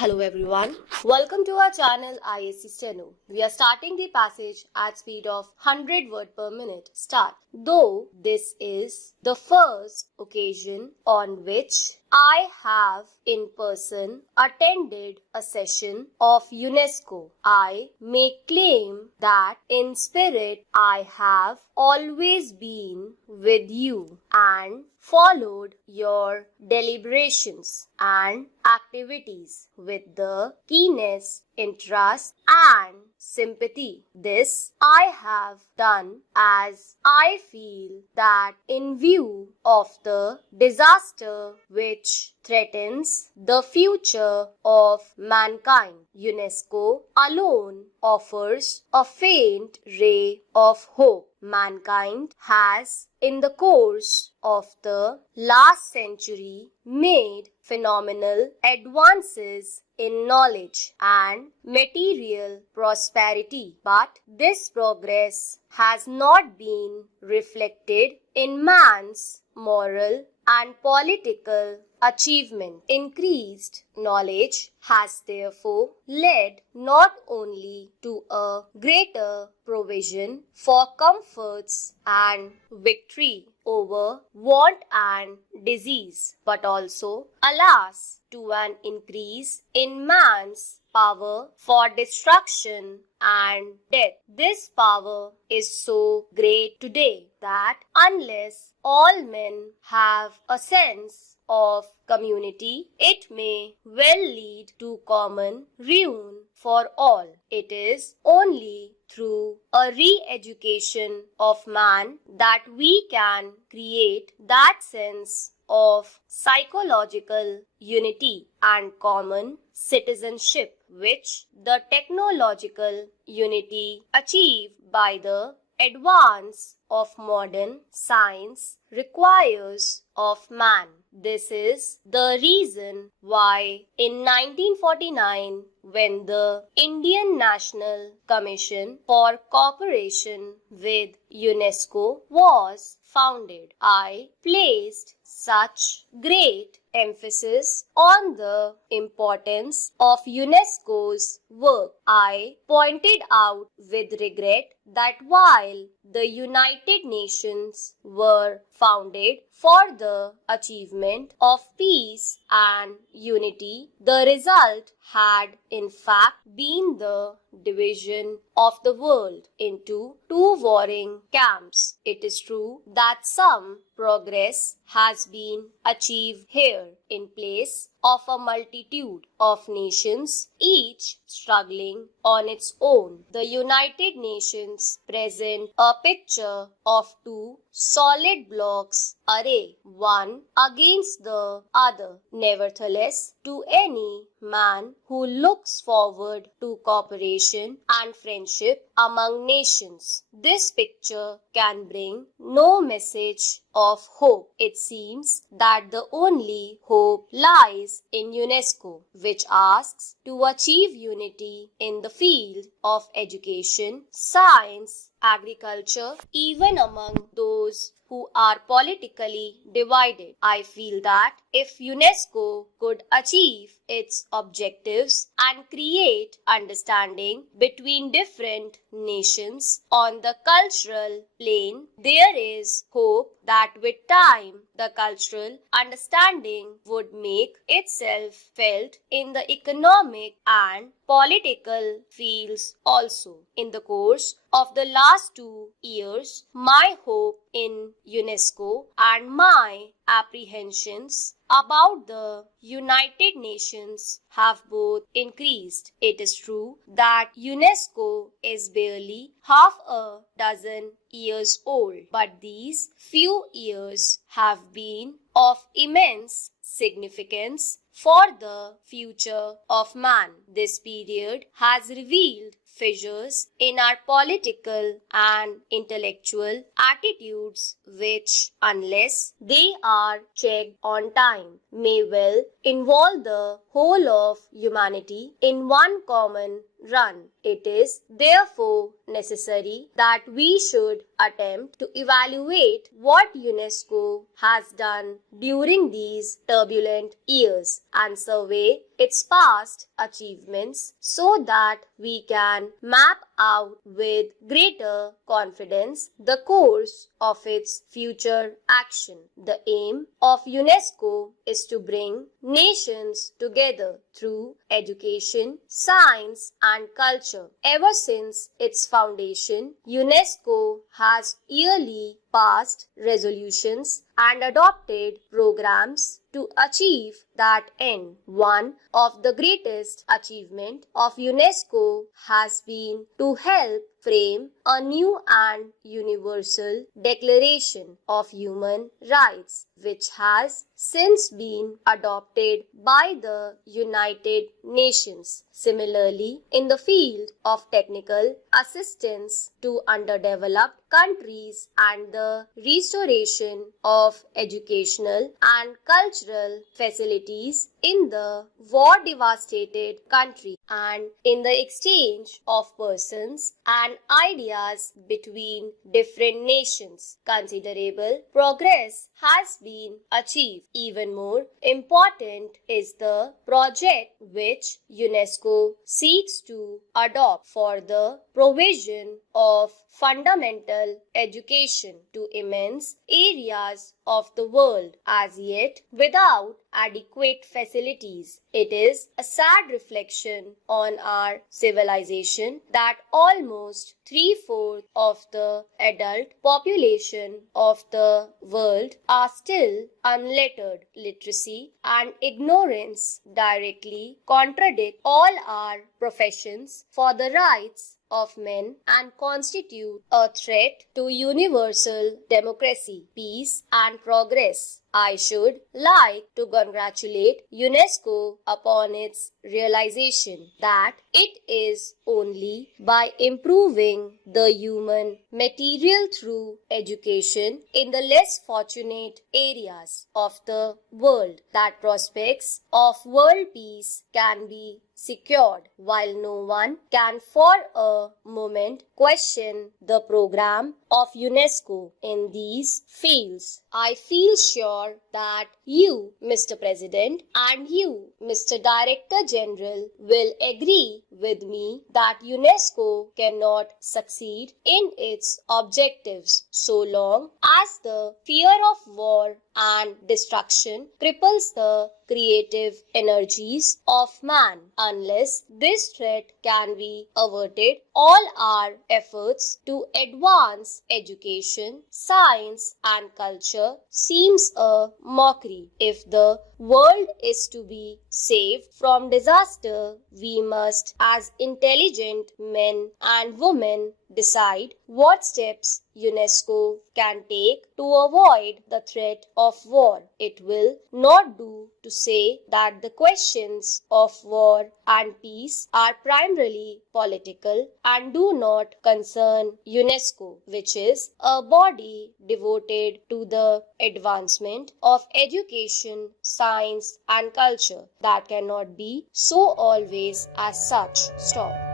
Hello everyone, welcome to our channel IAC Steno. We are starting the passage at speed of 100 word per minute. Start. Though this is the first occasion on which I have in person attended a session of UNESCO, I may claim that in spirit I have always been with you and followed your deliberations and activities with the keenest interest and sympathy. This I have done as I feel that in view of the disaster which threatens the future of mankind, UNESCO alone offers a faint ray of hope. Mankind has, in the course of the last century, made phenomenal advances in knowledge and material prosperity, but this progress has not been reflected in man's moral and political achievement. Increased knowledge has therefore led not only to a greater provision for comforts and victory over want and disease, but also, alas, to an increase in man's power for destruction and death. This power is so great today that unless all men have a sense of community, it may well lead to common ruin for all. It is only through a re-education of man that we can create that sense of psychological unity and common citizenship which the technological unity achieved by the advance of modern science requires of man. This is the reason why in 1949, when the Indian National Commission for Cooperation with UNESCO was founded, I placed such great emphasis on the importance of UNESCO's work. I pointed out with regret that while the United Nations were founded for the achievement of peace and unity, the result had in fact been the division of the world into two warring camps. It is true that some progress has been achieved here in place of a multitude of nations, each struggling on its own. The United Nations present a picture of two solid blocks array, one against the other. Nevertheless, to any man who looks forward to cooperation and friendship among nations, this picture can bring no message of hope. It seems that the only hope lies in UNESCO, which asks to achieve unity in the field of education, science, agriculture, even among those who are politically divided. I feel that if UNESCO could achieve its objectives and create understanding between different nations on the cultural plane, there is hope that with time the cultural understanding would make itself felt in the economic and political fields also. In the course of the last 2 years, my hope in UNESCO and my apprehensions about the United Nations have both increased. It is true that UNESCO is barely half a dozen years old, but these few years have been of immense significance for the future of man. This period has revealed fissures in our political and intellectual attitudes which, unless they are checked on time, may well involve the whole of humanity in one common run. It is therefore necessary that we should attempt to evaluate what UNESCO has done during these turbulent years and survey its past achievements so that we can map out with greater confidence the course of its future action. The aim of UNESCO is to bring nations together through education, science, and culture. Ever since its foundation, UNESCO has yearly passed resolutions and adopted programs to achieve that end. One of the greatest achievements of UNESCO has been to help frame a new and universal Declaration of Human Rights, which has since been adopted by the United Nations. Similarly, in the field of technical assistance to underdeveloped countries and the restoration of educational and cultural facilities in the war-devastated country, and in the exchange of persons and ideas between different nations, considerable progress has been achieved. Even more important is the project which UNESCO seeks to adopt for the provision of fundamental education to immense areas of the world as yet without adequate facilities. It is a sad reflection on our civilization that almost 3/4 of the adult population of the world are still unlettered. Literacy and ignorance directly contradict all our professions for the rights of men and constitute a threat to universal democracy, peace, and progress. I should like to congratulate UNESCO upon its realization that it is only by improving the human material through education in the less fortunate areas of the world that prospects of world peace can be secured. While no one can for a moment question the program of UNESCO in these fields, I feel sure that you, Mr. President, and you, Mr. Director General, will agree with me that UNESCO cannot succeed in its objectives so long as the fear of war and destruction cripples the creative energies of man. Unless this threat can be averted, all our efforts to advance education, science, and culture seems a mockery. If the world is to be saved from disaster, we must, as intelligent men and women, decide what steps UNESCO can take to avoid the threat of war. It will not do to say that the questions of war and peace are primarily political and do not concern UNESCO, which is a body devoted to the advancement of education, science, and culture. That cannot be so always as such. Stop.